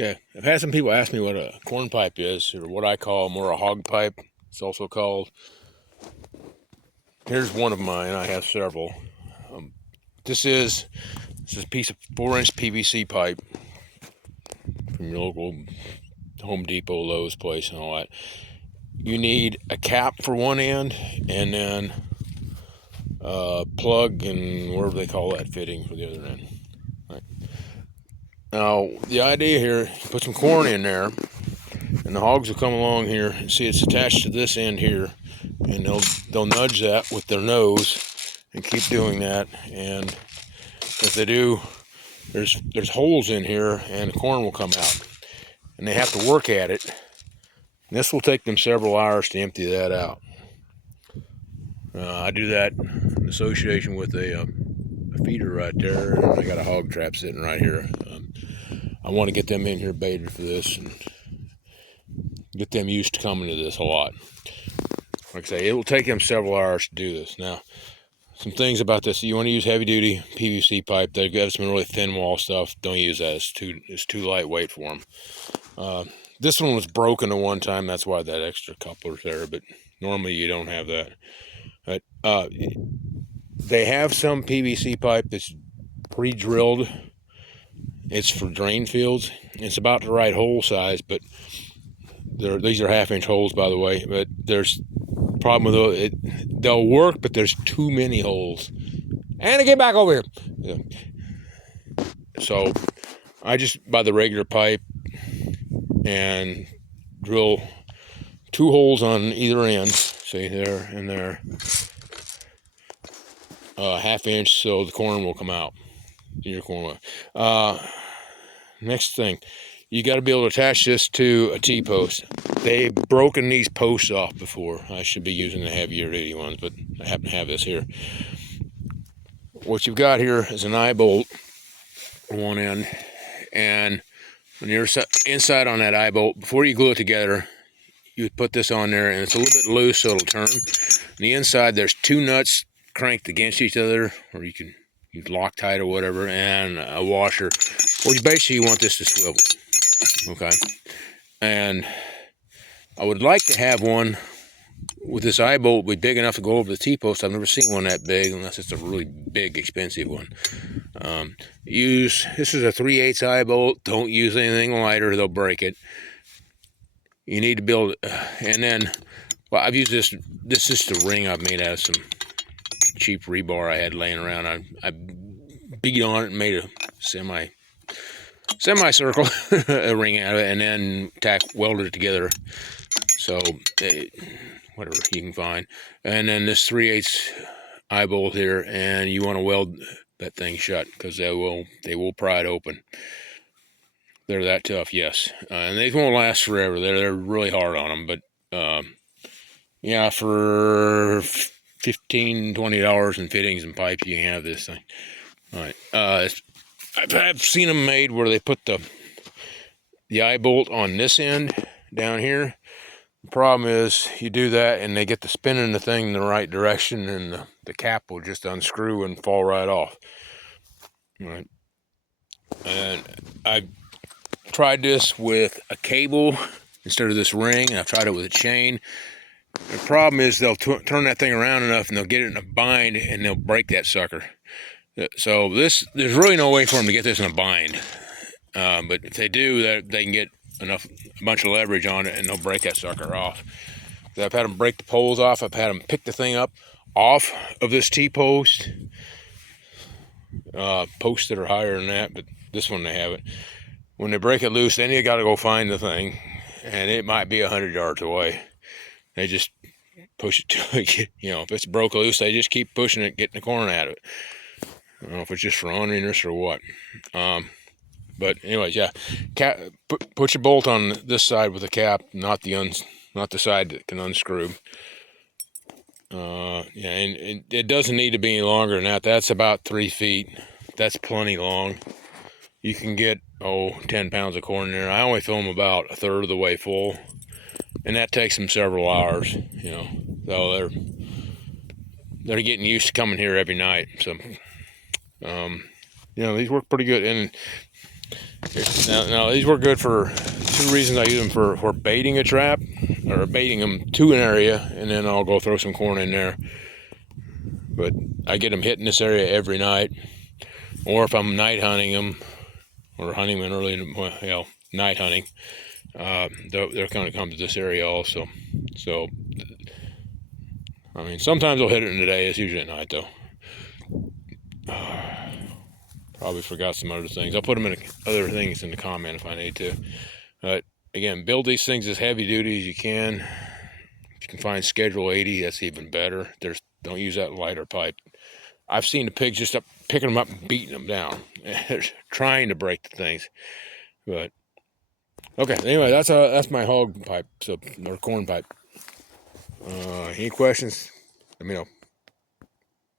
Okay, I've had some people ask me what a corn pipe is, or what I call more a hog pipe. It's also called. Here's one of mine. I have several. This is a piece of 4-inch PVC pipe from your local Home Depot, Lowe's place, and all that. You need a cap for one end, and then a plug and whatever they call that fitting for the other end. Right. Now, the idea here, you put some corn in there, and the hogs will come along here and see it's attached to this end here, and they'll nudge that with their nose and keep doing that. And if they do, there's holes in here, and the corn will come out, and they have to work at it. And this will take them several hours to empty that out. I do that in association with a feeder right there, and I got a hog trap sitting right here. I want to get them in here baited for this and get them used to coming to this a lot. Like I say, it will take them several hours to do this. Now, some things about this: you want to use heavy-duty PVC pipe. They've got some really thin wall stuff. Don't use that; it's too lightweight for them. This one was broken at one time. That's why that extra coupler's there. But normally you don't have that. But they have some PVC pipe that's pre-drilled. It's for drain fields. It's about the right hole size, but these are 1/2-inch holes, by the way. But there's a problem with it. They'll work, but there's too many holes. And get back over here. Yeah. So I just buy the regular pipe and drill 2 holes on either end. See, there and there. 1/2-inch, so the corn will come out. Your corn will. Next thing, you got to be able to attach this to a T-post. They've broken these posts off before. I should be using the heavier duty ones, but I happen to have this here. What you've got here is an eye bolt on one end, and when you're inside on that eye bolt, before you glue it together, you would put this on there, and it's a little bit loose, so it'll turn. On the inside, there's 2 nuts cranked against each other, or you can use Loctite or whatever, and a washer. Well, basically you want this to swivel, okay? And I would like to have one with this eye bolt be big enough to go over the T-post. I've never seen one that big, unless it's a really big, expensive one. This is a 3/8 eye bolt. Don't use anything lighter, they'll break it. You need to build, and then, well, I've used this. This is the ring I've made out of some cheap rebar I had laying around. I beat on it and made a semicircle a ring out of it, and then welded it together. So whatever you can find, and then this 3/8 eye bolt here, and you want to weld that thing shut because they will pry it open. They're that tough, yes, and they won't last forever. They're really hard on them, but yeah, for $15-20 in fittings and pipes, you can have this thing. All right, I've seen them made where they put the eye bolt on this end down here. The problem is you do that and they get to spinning the thing in the right direction, and the cap will just unscrew and fall right off. All right, and I tried this with a cable instead of this ring. I've tried it with a chain. The problem is they'll turn that thing around enough and they'll get it in a bind and they'll break that sucker. So there's really no way for them to get this in a bind. But if they do, they can get a bunch of leverage on it and they'll break that sucker off. So I've had them break the poles off. I've had them pick the thing up off of this T-post. Posts that are higher than that, but this one they have it. When they break it loose, then you got to go find the thing, and it might be 100 yards away. They just push it to it. You know, if it's broke loose, they just keep pushing it, getting the corn out of it. I don't know if it's just for orneriness or what. But anyways, yeah, put your bolt on this side with the cap, not the side that can unscrew. Yeah, and it doesn't need to be any longer than that. That's about 3 feet. That's plenty long. You can get 10 pounds of corn in there. I only fill them about 1/3 of the way full, and that takes them several hours. You know, so they're getting used to coming here every night. So, you know, these work pretty good. And Now these work good for two reasons. I use them for baiting a trap, or baiting them to an area, and then I'll go throw some corn in there. But I get them hitting this area every night, or if I'm night hunting them, or hunting them early, night hunting, they're going to come to this area also. So, I mean, sometimes I'll hit it in the day. It's usually at night, though. Probably forgot some other things. I'll put them in other things in the comment if I need to. But again, build these things as heavy duty as you can. If you can find Schedule 80, that's even better. Don't use that lighter pipe. I've seen the pigs just up picking them up and beating them down, trying to break the things. But okay, anyway, that's my hog pipe, or corn pipe. Any questions? Let me know.